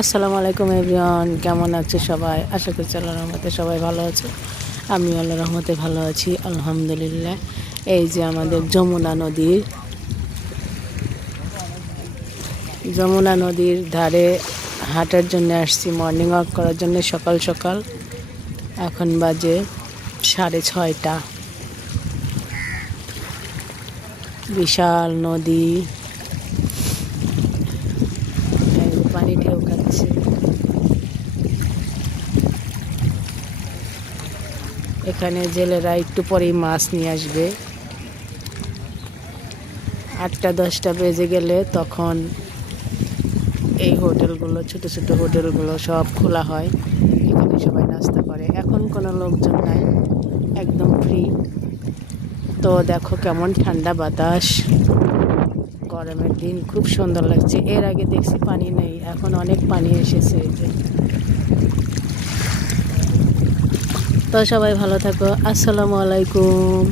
আসসালামু আলাইকুম এভরিওয়ান, কেমন আছে সবাই? আশা করছি আল্লাহর রহমতে সবাই ভালো আছে। আমি আল্লাহর রহমতে ভালো আছি, আলহামদুলিল্লাহ। এই যে আমাদের যমুনা নদীর ধারে হাঁটার জন্য আসছি, মর্নিং ওয়াক করার জন্য সকাল সকাল। এখন বাজে 6:30। বিশাল নদী, এই যে পানি ঢেউ খাচ্ছে। এখানে জেলেরা একটু পরেই মাছ নিয়ে আসবে। 8টা-10টা বেজে গেলে তখন এই হোটেলগুলো, ছোট ছোট হোটেলগুলো সব খোলা হয়। এখানে সবাই নাস্তা করে। এখন কোনো লোকজন নাই, একদম ফ্রি। তো দেখো কেমন ঠান্ডা বাতাস, গরমের দিন খুব সুন্দর লাগছে। এর আগে দেখছি পানি নেই, এখন অনেক পানি এসেছে। এই যে, তো সবাই ভালো থাকো। আসসালামু আলাইকুম।